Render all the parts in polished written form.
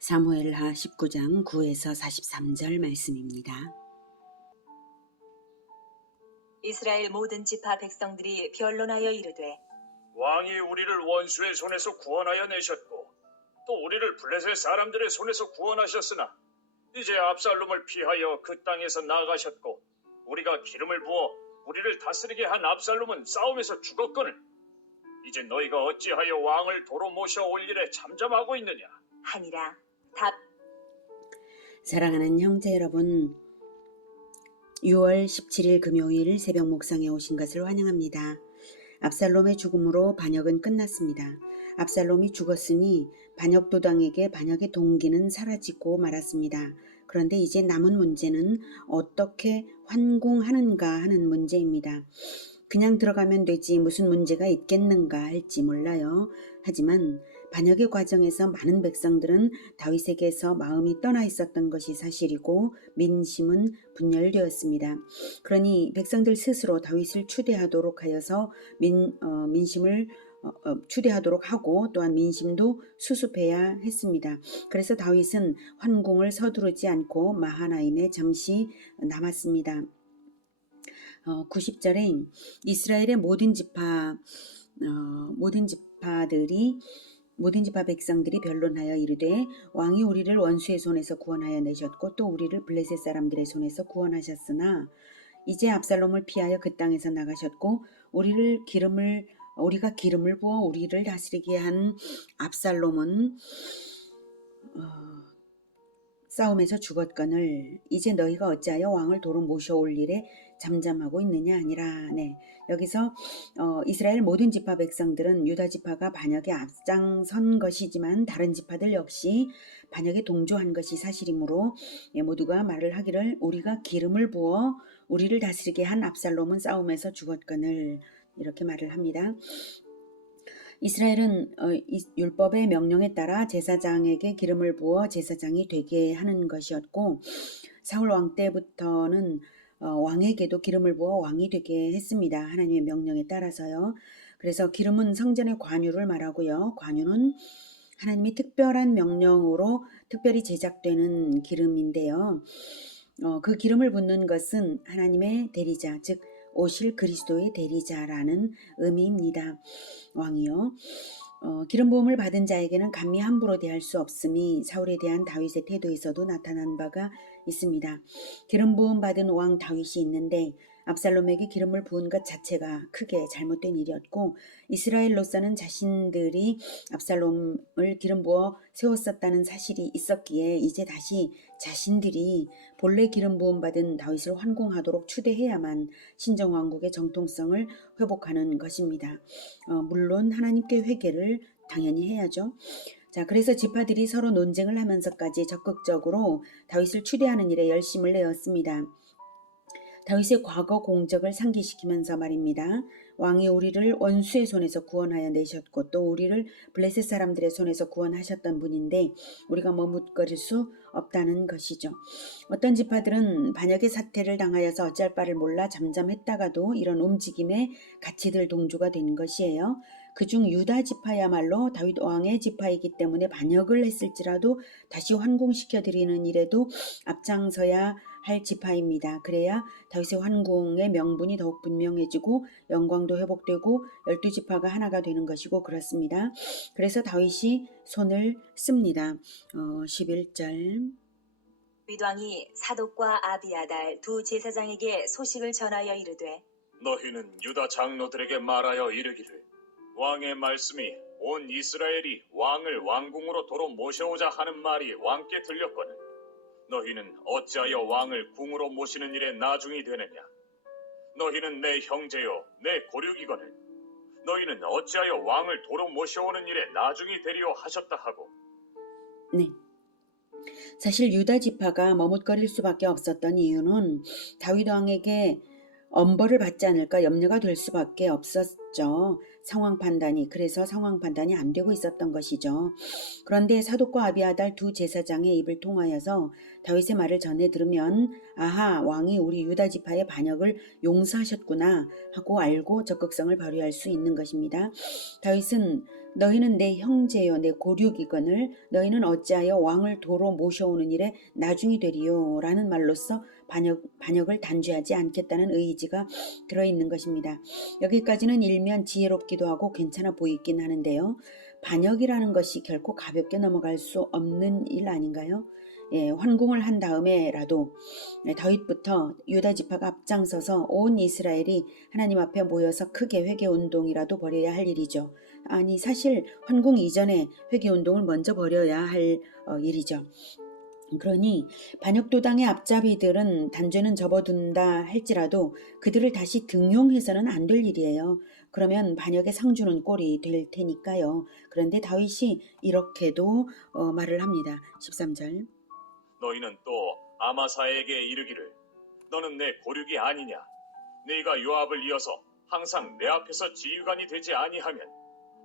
사무엘하 19장 9에서 43절 말씀입니다. 이스라엘 모든 지파 백성들이 변론하여 이르되 왕이 우리를 원수의 손에서 구원하여 내셨고 또 우리를 블레셋 사람들의 손에서 구원하셨으나 이제 압살롬을 피하여 그 땅에서 나가셨고 우리가 기름을 부어 우리를 다스리게 한 압살롬은 싸움에서 죽었거늘 이제 너희가 어찌하여 왕을 도로 모셔 올 일에 잠잠하고 있느냐 하니라. 답 사랑하는 형제 여러분, 6월 17일 금요일 새벽 묵상에 오신 것을 환영합니다. 압살롬의 죽음으로 반역은 끝났습니다. 압살롬이 죽었으니 반역도당에게 반역의 동기는 사라지고 말았습니다. 그런데 이제 남은 문제는 어떻게 환궁하는가 하는 문제입니다. 그냥 들어가면 되지 무슨 문제가 있겠는가 할지 몰라요. 하지만 반역의 과정에서 많은 백성들은 다윗에게서 마음이 떠나 있었던 것이 사실이고 민심은 분열되었습니다. 그러니 백성들 스스로 다윗을 추대하도록 하여서 민심을 추대하도록 하고 또한 민심도 수습해야 했습니다. 그래서 다윗은 환궁을 서두르지 않고 마하나임에 잠시 남았습니다. 90절에 이스라엘의 모든 지파 백성들이 변론하여 이르되 왕이 우리를 원수의 손에서 구원하여 내셨고 또 우리를 블레셋 사람들의 손에서 구원하셨으나 이제 압살롬을 피하여 그 땅에서 나가셨고 우리가 기름을 부어 우리를 다스리게 한 압살롬은 싸움에서 죽었거늘 이제 너희가 어찌하여 왕을 도로 모셔올 일에 잠잠하고 있느냐 아니라. 여기서 이스라엘 모든 지파 백성들은 유다 지파가 반역에 앞장선 것이지만 다른 지파들 역시 반역에 동조한 것이 사실이므로 모두가 말을 하기를 우리가 기름을 부어 우리를 다스리게 한 압살롬은 싸움에서 죽었거늘 이렇게 말을 합니다. 이스라엘은 율법의 명령에 따라 제사장에게 기름을 부어 제사장이 되게 하는 것이었고 사울 왕 때부터는 왕에게도 기름을 부어 왕이 되게 했습니다. 하나님의 명령에 따라서요. 그래서 기름은 성전의 관유를 말하고요. 관유는 하나님의 특별한 명령으로 특별히 제작되는 기름인데요. 그 기름을 붓는 것은 하나님의 대리자, 즉 오실 그리스도의 대리자라는 의미입니다. 왕이요. 기름 부음을 받은 자에게는 감히 함부로 대할 수 없음이 사울에 대한 다윗의 태도에서도 나타난 바가 있습니다. 기름 부음 받은 왕 다윗이 있는데 압살롬에게 기름을 부은 것 자체가 크게 잘못된 일이었고 이스라엘로서는 자신들이 압살롬을 기름 부어 세웠었다는 사실이 있었기에 이제 다시 자신들이 본래 기름 부음 받은 다윗을 환궁하도록 추대해야만 신정왕국의 정통성을 회복하는 것입니다. 물론 하나님께 회개를 당연히 해야죠. 자, 그래서 지파들이 서로 논쟁을 하면서까지 적극적으로 다윗을 추대하는 일에 열심을 내었습니다. 다윗의 과거 공적을 상기시키면서 말입니다. 왕이 우리를 원수의 손에서 구원하여 내셨고 또 우리를 블레셋 사람들의 손에서 구원하셨던 분인데 우리가 머뭇거릴 수 없다는 것이죠. 어떤 지파들은 반역의 사태를 당하여서 어찌할 바를 몰라 잠잠했다가도 이런 움직임에 같이들 동조가 된 것이에요. 그중 유다 지파야말로 다윗 왕의 지파이기 때문에 반역을 했을지라도 다시 환궁시켜드리는 일에도 앞장서야 할 지파입니다. 그래야 다윗의 환궁의 명분이 더욱 분명해지고 영광도 회복되고 12지파가 하나가 되는 것이고 그렇습니다. 그래서 다윗이 손을 씁니다. 11절 윗왕이 사독과 아비아달 두 제사장에게 소식을 전하여 이르되 너희는 유다 장로들에게 말하여 이르기를 왕의 말씀이 온 이스라엘이 왕을 왕궁으로 도로 모셔오자 하는 말이 왕께 들렸거늘 너희는 어찌하여 왕을 궁으로 모시는 일에 나중이 되느냐 너희는 내 형제요 내 고륙이거늘 너희는 어찌하여 왕을 도로 모셔오는 일에 나중이 되리오 하셨다 하고. 사실 유다 지파가 머뭇거릴 수밖에 없었던 이유는 다윗 왕에게 엄벌을 받지 않을까 염려가 될 수밖에 없었죠. 그래서 상황 판단이 안 되고 있었던 것이죠. 그런데 사독과 아비아달 두 제사장의 입을 통하여서 다윗의 말을 전해 들으면 아하, 왕이 우리 유다 지파의 반역을 용서하셨구나 하고 알고 적극성을 발휘할 수 있는 것입니다. 다윗은 너희는 내 형제요 내 고륙이거늘 너희는 어찌하여 왕을 도로 모셔오는 일에 나중이 되리요 라는 말로써 반역을 단죄하지 않겠다는 의지가 들어있는 것입니다. 여기까지는 일면 지혜롭기도 하고 괜찮아 보이긴 하는데요. 반역이라는 것이 결코 가볍게 넘어갈 수 없는 일 아닌가요? 예, 환궁을 한 다음에라도 다윗부터 유다 지파가 앞장서서 온 이스라엘이 하나님 앞에 모여서 크게 회개 운동이라도 벌여야 할 일이죠. 아니 사실 환궁 이전에 회개 운동을 먼저 벌여야 할 일이죠. 그러니 반역도당의 앞잡이들은 단죄는 접어둔다 할지라도 그들을 다시 등용해서는 안 될 일이에요. 그러면 반역의 상주는 꼴이 될 테니까요. 그런데 다윗이 이렇게도 말을 합니다. 13절. 너희는 또 아마사에게 이르기를 너는 내 고륙이 아니냐 네가 요압을 이어서 항상 내 앞에서 지휘관이 되지 아니하면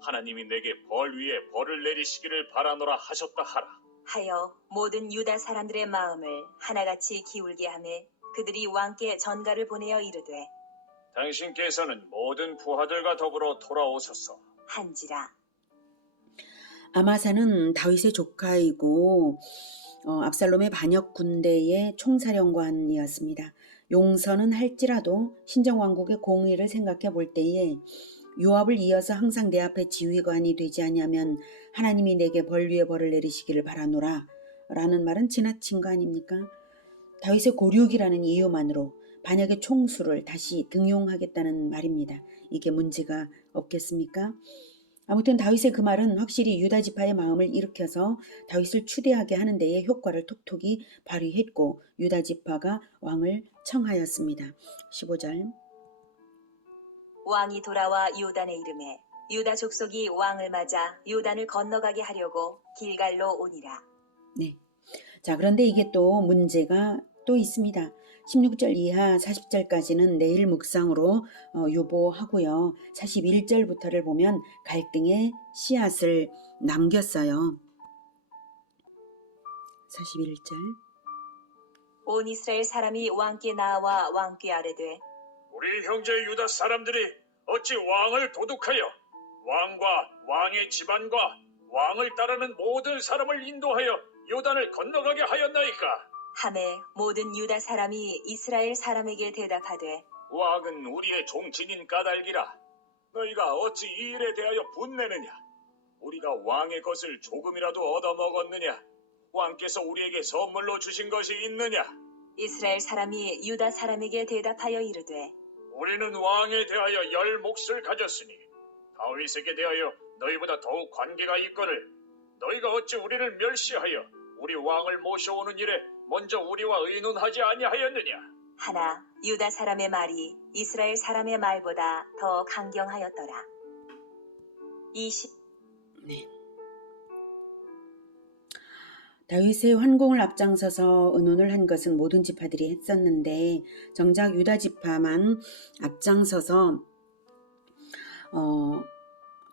하나님이 내게 벌 위에 벌을 내리시기를 바라노라 하셨다 하라. 하여 모든 유다 사람들의 마음을 하나같이 기울게 하매 그들이 왕께 전가를 보내어 이르되 당신께서는 모든 부하들과 더불어 돌아오소서. 한지라. 아마사는 다윗의 조카이고 압살롬의 반역 군대의 총사령관이었습니다. 용서는 할지라도 신정왕국의 공의를 생각해 볼 때에 요압을 이어서 항상 내 앞에 지휘관이 되지 아니하면 하나님이 내게 벌 위에 벌을 내리시기를 바라노라 라는 말은 지나친 거 아닙니까? 다윗의 고륙이라는 이유만으로 반역의 총수를 다시 등용하겠다는 말입니다. 이게 문제가 없겠습니까? 아무튼 다윗의 그 말은 확실히 유다 지파의 마음을 일으켜서 다윗을 추대하게 하는 데에 효과를 톡톡히 발휘했고 유다 지파가 왕을 청하였습니다. 15절. 왕이 돌아와 요단에 이르매 유다 족속이 왕을 맞아 요단을 건너가게 하려고 길갈로 오니라. 네. 자, 그런데 이게 또 문제가 또 있습니다. 16절 이하 40절까지는 내일 묵상으로 유보하고요. 41절부터를 보면 갈등의 씨앗을 남겼어요. 41절. 온 이스라엘 사람이 왕께 나와 왕께 아뢰되 우리 형제 유다 사람들이 어찌 왕을 도둑하여 왕과 왕의 집안과 왕을 따르는 모든 사람을 인도하여 요단을 건너가게 하였나이까? 하매 모든 유다 사람이 이스라엘 사람에게 대답하되 왕은 우리의 종친인 까닭이라 너희가 어찌 이 일에 대하여 분내느냐? 우리가 왕의 것을 조금이라도 얻어먹었느냐? 왕께서 우리에게 선물로 주신 것이 있느냐? 이스라엘 사람이 유다 사람에게 대답하여 이르되 우리는 왕에 대하여 열 몫을 가졌으니 다윗에게 대하여 너희보다 더욱 관계가 있거늘 너희가 어찌 우리를 멸시하여 우리 왕을 모셔오는 일에 먼저 우리와 의논하지 아니하였느냐? 하나 유다 사람의 말이 이스라엘 사람의 말보다 더 강경하였더라. 20. 네. 다윗의 환공을 앞장서서 의논을 한 것은 모든 지파들이 했었는데 정작 유다 지파만 앞장서서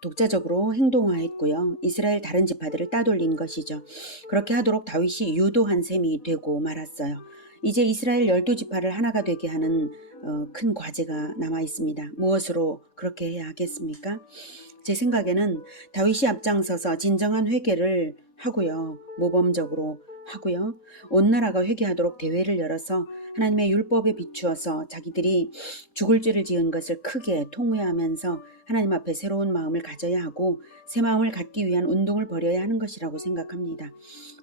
독자적으로 행동화했고요. 이스라엘 다른 지파들을 따돌린 것이죠. 그렇게 하도록 다윗이 유도한 셈이 되고 말았어요. 이제 이스라엘 12지파를 하나가 되게 하는 큰 과제가 남아 있습니다. 무엇으로 그렇게 해야 하겠습니까? 제 생각에는 다윗이 앞장서서 진정한 회개를 하고요. 모범적으로 하고요. 온 나라가 회개하도록 대회를 열어서 하나님의 율법에 비추어서 자기들이 죽을 죄를 지은 것을 크게 통회하면서 하나님 앞에 새로운 마음을 가져야 하고 새 마음을 갖기 위한 운동을 벌여야 하는 것이라고 생각합니다.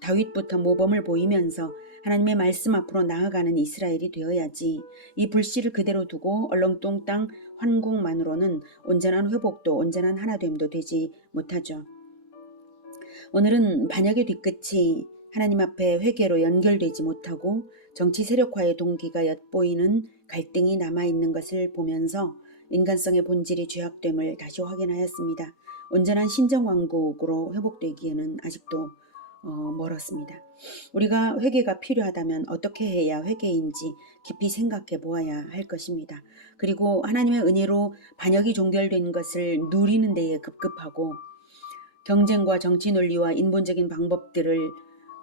다윗부터 모범을 보이면서 하나님의 말씀 앞으로 나아가는 이스라엘이 되어야지 이 불씨를 그대로 두고 얼렁뚱땅 환궁만으로는 온전한 회복도 온전한 하나됨도 되지 못하죠. 오늘은 반역의 뒤끝이 하나님 앞에 회개로 연결되지 못하고 정치 세력화의 동기가 엿보이는 갈등이 남아있는 것을 보면서 인간성의 본질이 죄악됨을 다시 확인하였습니다. 온전한 신정왕국으로 회복되기에는 아직도 멀었습니다. 우리가 회개가 필요하다면 어떻게 해야 회개인지 깊이 생각해 보아야 할 것입니다. 그리고 하나님의 은혜로 반역이 종결된 것을 누리는 데에 급급하고 경쟁과 정치 논리와 인본적인 방법들을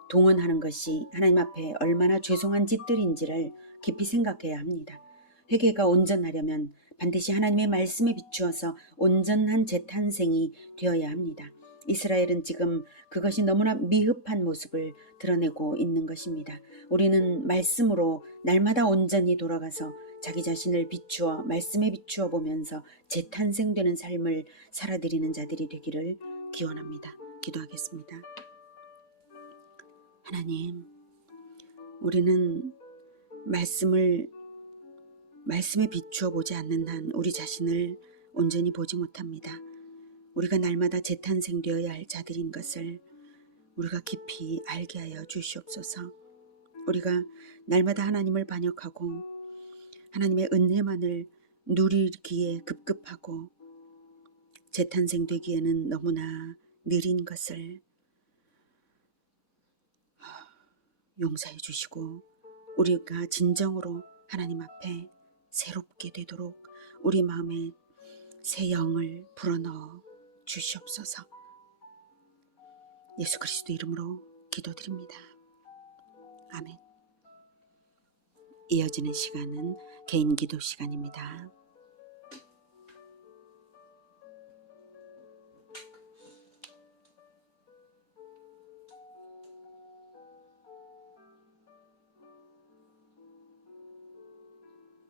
동원하는 것이 하나님 앞에 얼마나 죄송한 짓들인지를 깊이 생각해야 합니다. 회개가 온전하려면 반드시 하나님의 말씀에 비추어서 온전한 재탄생이 되어야 합니다. 이스라엘은 지금 그것이 너무나 미흡한 모습을 드러내고 있는 것입니다. 우리는 말씀으로 날마다 온전히 돌아가서 자기 자신을 비추어 말씀에 비추어 보면서 재탄생되는 삶을 살아드리는 자들이 되기를 기원합니다. 기도하겠습니다. 하나님, 우리는 말씀에 비추어 보지 않는 한 우리 자신을 온전히 보지 못합니다. 우리가 날마다 재탄생되어야 할 자들인 것을 우리가 깊이 알게 하여 주시옵소서. 우리가 날마다 하나님을 반역하고 하나님의 은혜만을 누리기에 급급하고 재탄생되기에는 너무나 느린 것을 용서해 주시고 우리가 진정으로 하나님 앞에 새롭게 되도록 우리 마음에 새 영을 불어넣어 주시옵소서. 예수 그리스도 이름으로 기도드립니다. 아멘. 이어지는 시간은 개인 기도 시간입니다.